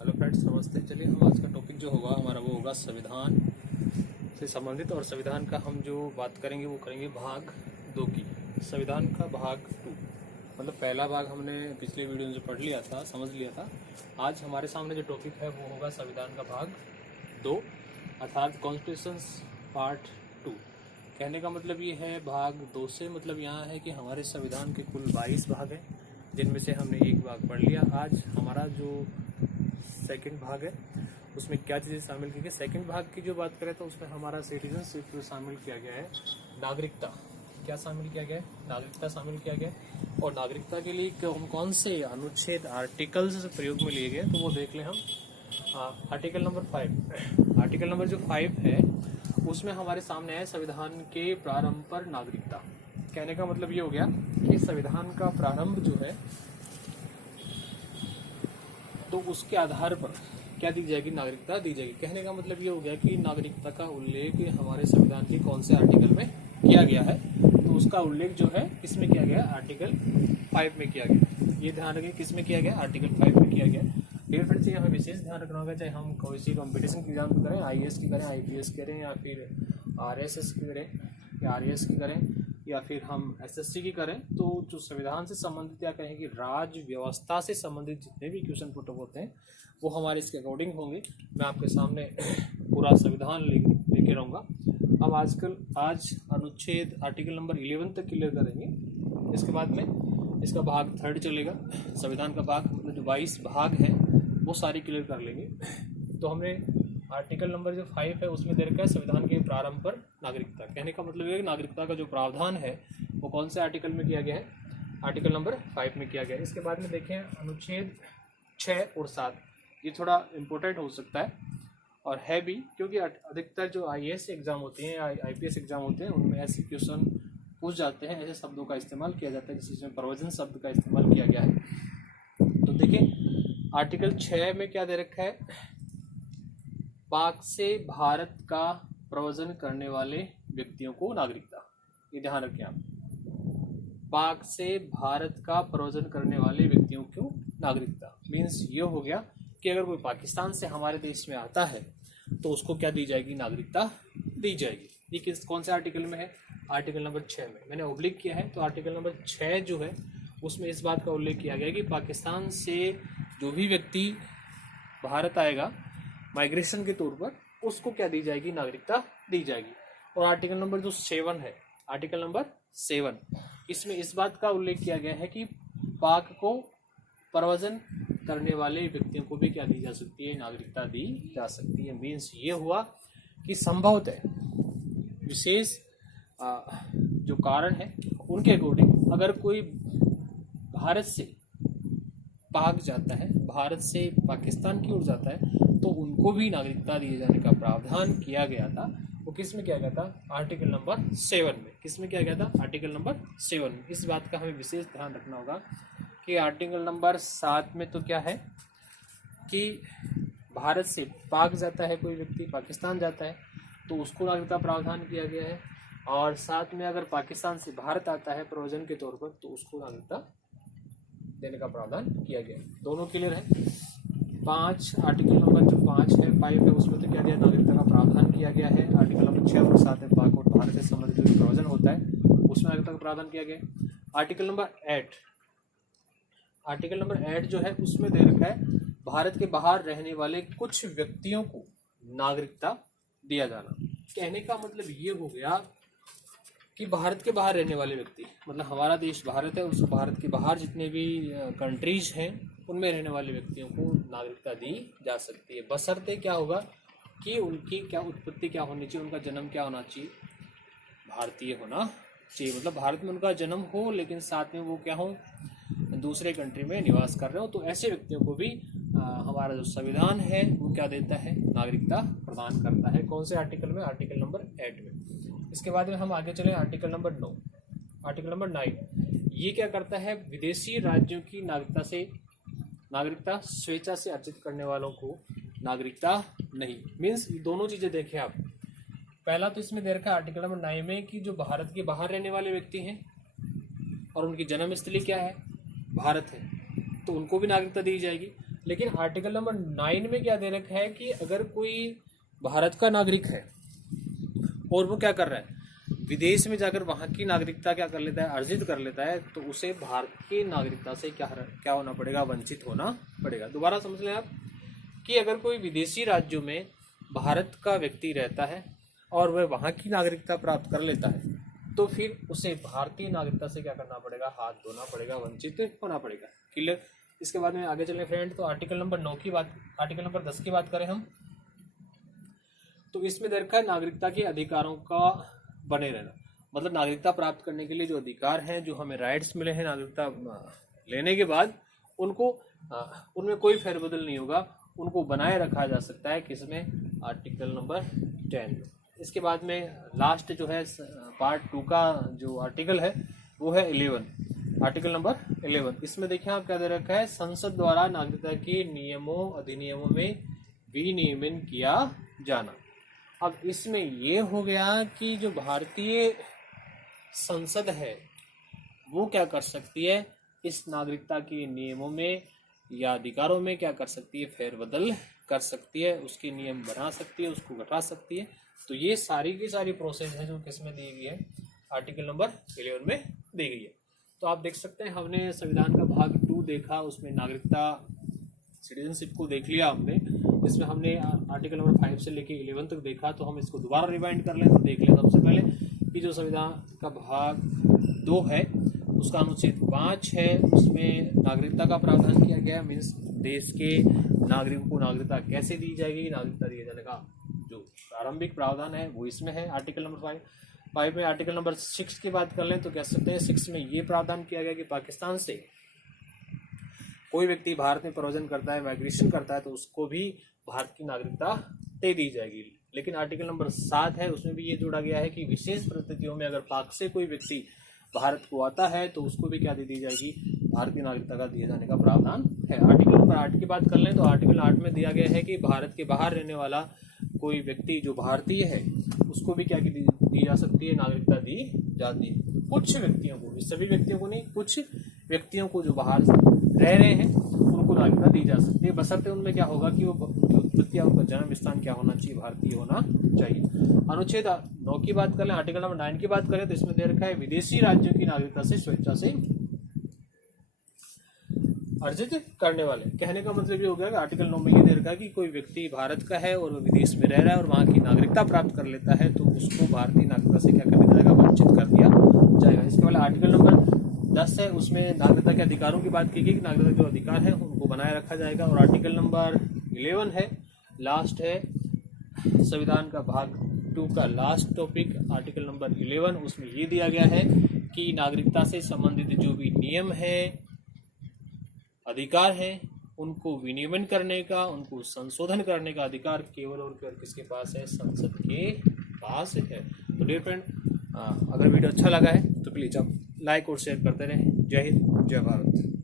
Hello friends, नमस्ते। चलिए हम आज का टॉपिक जो होगा हमारा वो होगा संविधान से संबंधित। और संविधान का हम जो बात करेंगे वो करेंगे भाग 2 की। संविधान का भाग 2 मतलब पहला भाग हमने पिछले वीडियो में जो पढ़ लिया था, समझ लिया था। आज हमारे सामने जो टॉपिक है वो होगा संविधान का भाग 2 अर्थात कॉन्स्टिट्यूशन पार्ट 2। कहने का मतलब ये है भाग 2 से मतलब यहाँ है कि हमारे संविधान के कुल 22 भाग हैं, जिनमें से हमने एक भाग पढ़ लिया। आज हमारा जो सेकंड भाग है उसमें क्या चीज़ें शामिल की गई। सेकंड भाग की जो बात करें तो उसमें हमारा सिटीजनशिप शामिल किया गया है, नागरिकता क्या शामिल किया गया है, नागरिकता शामिल किया गया है। और नागरिकता के लिए कौन कौन से अनुच्छेद आर्टिकल्स प्रयोग में लिए गए तो वो देख लें हम। आर्टिकल नंबर 5, आर्टिकल नंबर जो 5 है उसमें हमारे सामने है संविधान के प्रारंभ पर नागरिकता। कहने का मतलब ये हो गया कि संविधान का प्रारंभ जो है तो उसके आधार पर क्या दी जाएगी, नागरिकता दी जाएगी। कहने का मतलब ये हो गया कि नागरिकता का उल्लेख हमारे संविधान के कौन से आर्टिकल में किया गया है, तो उसका उल्लेख जो है किसमें किया गया, आर्टिकल 5 में किया गया। ये ध्यान रखें किसमें किया गया, आर्टिकल 5 में किया गया। डियर फ्रेंड्स, ये हमें विशेष ध्यान रखना होगा, चाहे हम कोई सी कॉम्पिटिशन की एग्जाम करें, IAS की करें, IPS करें, या फिर RSS की करें, या RAS की करें, या फिर हम SSC की करें, तो जो संविधान से संबंधित या कहें कि राज्य व्यवस्था से संबंधित जितने भी क्वेश्चन पुट होते हैं वो हमारे इसके अकॉर्डिंग होंगे। मैं आपके सामने पूरा संविधान लेके रहूँगा। हम आज अनुच्छेद आर्टिकल नंबर 11 तक क्लियर करेंगे। इसके बाद में इसका भाग 3 चलेगा। संविधान का भाग मतलब जो 22 भाग हैं वो सारी क्लियर कर लेंगे। तो हमने आर्टिकल नंबर जो 5 है उसमें दे रखा है संविधान के प्रारंभ पर नागरिकता। कहने का मतलब ये है कि नागरिकता का जो प्रावधान है वो कौन से आर्टिकल में किया गया है, आर्टिकल नंबर 5 में किया गया है। इसके बाद में देखें अनुच्छेद 6 और 7, ये थोड़ा इम्पोर्टेंट हो सकता है और है भी, क्योंकि अधिकतर जो IAS एग्जाम होते हैं या IPS एग्जाम होते हैं उनमें ऐसे क्वेश्चन पूछ जाते हैं, ऐसे शब्दों का इस्तेमाल किया जाता है जिसमें प्रवचन शब्द का इस्तेमाल किया गया है। तो देखिए आर्टिकल 6 में क्या दे रखा है, पाक से भारत का प्रव्रजन करने वाले व्यक्तियों को नागरिकता। ये ध्यान रखें आप, पाक से भारत का प्रव्रजन करने वाले व्यक्तियों को नागरिकता मीन्स ये हो गया कि अगर कोई पाकिस्तान से हमारे देश में आता है तो उसको क्या दी जाएगी, नागरिकता दी जाएगी। ये कौन से आर्टिकल में है, आर्टिकल नंबर 6 में। मैंने ऑब्लिक किया है तो आर्टिकल नंबर 6 जो है उसमें इस बात का उल्लेख किया गया कि पाकिस्तान से जो भी व्यक्ति भारत आएगा माइग्रेशन के तौर पर उसको क्या दी जाएगी, नागरिकता दी जाएगी। और आर्टिकल नंबर जो 7 है, आर्टिकल नंबर 7, इसमें इस बात का उल्लेख किया गया है कि पाक को प्रव्रजन करने वाले व्यक्तियों को भी क्या दी जा सकती है, नागरिकता दी जा सकती है। मीन्स ये हुआ कि संभवतः विशेष जो कारण है उनके अकॉर्डिंग अगर कोई भारत से पाक जाता है, भारत से पाकिस्तान की ओर जाता है तो उनको भी नागरिकता दिए जाने का प्रावधान किया गया था। वो किस में किया गया था, आर्टिकल नंबर 7 में। किस में किया गया था, आर्टिकल नंबर 7 में। इस बात का हमें विशेष ध्यान रखना होगा कि आर्टिकल नंबर 7 में तो क्या है कि भारत से पाक जाता है कोई व्यक्ति, पाकिस्तान जाता है तो उसको नागरिकता प्रावधान किया गया है, और साथ में अगर पाकिस्तान से भारत आता है प्रव्रजन के तौर पर तो उसको नागरिकता देने का प्रावधान किया गया है। दोनों क्लियर है। 5 आर्टिकल नंबर जो 5 है, 5 है उसमें तो क्या दिया, नागरिकता का प्रावधान किया गया है। आर्टिकल नंबर 6 और 7 है, पाक और भारत से संबंधित जो प्रव्रजन होता है उसमें नागरिकता का प्रावधान किया गया है। आर्टिकल नंबर 8, आर्टिकल नंबर 8 जो है उसमें दे रखा है भारत के बाहर रहने वाले कुछ व्यक्तियों को नागरिकता दिया जाना। कहने का मतलब ये हो गया कि भारत के बाहर रहने वाले व्यक्ति मतलब हमारा देश भारत है, उस भारत के बाहर जितने भी कंट्रीज हैं उनमें रहने वाले व्यक्तियों को नागरिकता दी जा सकती है, बशर्ते क्या होगा कि उनकी क्या उत्पत्ति क्या होनी चाहिए, उनका जन्म क्या होना चाहिए, भारतीय होना चाहिए। मतलब भारत में उनका जन्म हो लेकिन साथ में वो क्या हो, दूसरे कंट्री में निवास कर रहे हो, तो ऐसे व्यक्तियों को भी हमारा जो संविधान है वो क्या देता है, नागरिकता प्रदान करता है। कौन से आर्टिकल में, आर्टिकल नंबर 8 में। इसके बाद में हम आगे चले आर्टिकल नंबर 9, आर्टिकल नंबर 9 ये क्या करता है, विदेशी राज्यों की नागरिकता स्वेच्छा से अर्जित करने वालों को नागरिकता नहीं। मीन्स दोनों चीज़ें देखें आप। पहला तो इसमें दे रखा है आर्टिकल नंबर 9 में कि जो भारत के बाहर रहने वाले व्यक्ति हैं और उनकी जन्मस्थली क्या है, भारत है, तो उनको भी नागरिकता दी जाएगी। लेकिन आर्टिकल नंबर 9 में क्या दे रखा है कि अगर कोई भारत का नागरिक है और वो क्या कर रहा है, विदेश में जाकर वहाँ की नागरिकता क्या कर लेता है, अर्जित कर लेता है, तो उसे भारत की नागरिकता से क्या होना पड़ेगा, वंचित होना पड़ेगा। दोबारा समझ लें आप कि अगर कोई विदेशी राज्यों में भारत का व्यक्ति रहता है और वह वहाँ की नागरिकता प्राप्त कर लेता है, तो फिर उसे भारतीय नागरिकता से क्या करना पड़ेगा, हाथ धोना पड़ेगा, वंचित होना पड़ेगा। क्लियर। इसके बाद में आगे चलें फ्रेंड, तो आर्टिकल नंबर 9 की बात, आर्टिकल नंबर 10 की बात करें हम, तो इसमें दे रखा है नागरिकता के अधिकारों का बने रहना। मतलब नागरिकता प्राप्त करने के लिए जो अधिकार हैं, जो हमें राइट्स मिले हैं नागरिकता लेने के बाद, उनको उनमें कोई फेरबदल नहीं होगा, उनको बनाए रखा जा सकता है। किसमें, आर्टिकल नंबर 10। इसके बाद में लास्ट जो है पार्ट 2 का जो आर्टिकल है वो है 11, आर्टिकल नंबर 11। इसमें देखिए आप क्या दे रखा है, संसद द्वारा नागरिकता के नियमों अधिनियमों में विनियमन किया जाना। अब इसमें ये हो गया कि जो भारतीय संसद है वो क्या कर सकती है, इस नागरिकता के नियमों में या अधिकारों में क्या कर सकती है, फेरबदल कर सकती है, उसके नियम बना सकती है, उसको घटा सकती है। तो ये सारी की सारी प्रोसेस है जो किसमें दी गई है, आर्टिकल नंबर 11 में दी गई है। तो आप देख सकते हैं हमने संविधान का भाग 2 देखा, उसमें नागरिकता सिटीजनशिप को देख लिया हमने। इसमें हमने आर्टिकल नंबर 5 से लेके 11 तक देखा, तो हम इसको दोबारा रिवाइंड कर लें तो देख लें। सबसे पहले कि जो संविधान का भाग 2 है उसका अनुच्छेद 5 है, उसमें नागरिकता का प्रावधान किया गया है। मीन्स देश के नागरिकों को नागरिकता कैसे दी जाएगी, नागरिकता दिए जाने का जो प्रारंभिक प्रावधान है वो इसमें है आर्टिकल नंबर 5 में। आर्टिकल नंबर 6 की बात कर लें तो कह सकते हैं 6 में ये प्रावधान किया गया कि पाकिस्तान से कोई व्यक्ति भारत में प्रव्रजन करता है, माइग्रेशन करता है, तो उसको भी भारत की नागरिकता दे दी जाएगी। लेकिन आर्टिकल नंबर 7 है, उसमें भी ये जोड़ा गया है कि विशेष परिस्थितियों में अगर पाक से कोई व्यक्ति भारत को आता है तो उसको भी क्या दे दी जाएगी, भारतीय नागरिकता का दिए जाने का प्रावधान है। आर्टिकल नंबर 8 की बात कर लें तो आर्टिकल 8 में दिया गया है कि भारत के बाहर रहने वाला कोई व्यक्ति जो भारतीय है उसको भी क्या दी जा सकती है, नागरिकता दी जाती है। कुछ व्यक्तियों को, सभी व्यक्तियों को नहीं, कुछ व्यक्तियों को जो बाहर रह रहे हैं उनको नागरिकता दी जा सकती है, बशर्ते उनमें क्या होगा कि वो उत्पत्ति या उनका जन्म स्थान क्या होना चाहिए, भारतीय होना चाहिए। अनुच्छेद 9 की बात करें, आर्टिकल नंबर 9 की बात करें तो इसमें दे रखा है विदेशी राज्यों की नागरिकता से स्वेच्छा से अर्जित करने वाले। कहने का मतलब ये हो गया कि आर्टिकल 9 में ये दे रखा है कि कोई व्यक्ति भारत का है और वो विदेश में रह रहा है और वहाँ की नागरिकता प्राप्त कर लेता है तो उसको भारतीय नागरिकता से क्या कर दिया जाएगा, वंचित कर दिया जाएगा। इसके बाद आर्टिकल नंबर 10 है, उसमें नागरिकता के अधिकारों की बात की गई कि नागरिकता जो अधिकार है उनको बनाए रखा जाएगा। और आर्टिकल नंबर 11 है, लास्ट है संविधान का भाग 2 का लास्ट टॉपिक, आर्टिकल नंबर 11। उसमें ये दिया गया है कि नागरिकता से संबंधित जो भी नियम है, अधिकार हैं, उनको विनियमन करने का, उनको संशोधन करने का अधिकार केवल और केवल किसके पास है, संसद के पास है। तो डियर फ्रेंड, अगर वीडियो अच्छा लगा है तो प्लीज आप लाइक और शेयर करते रहें। जय हिंद, जय भारत।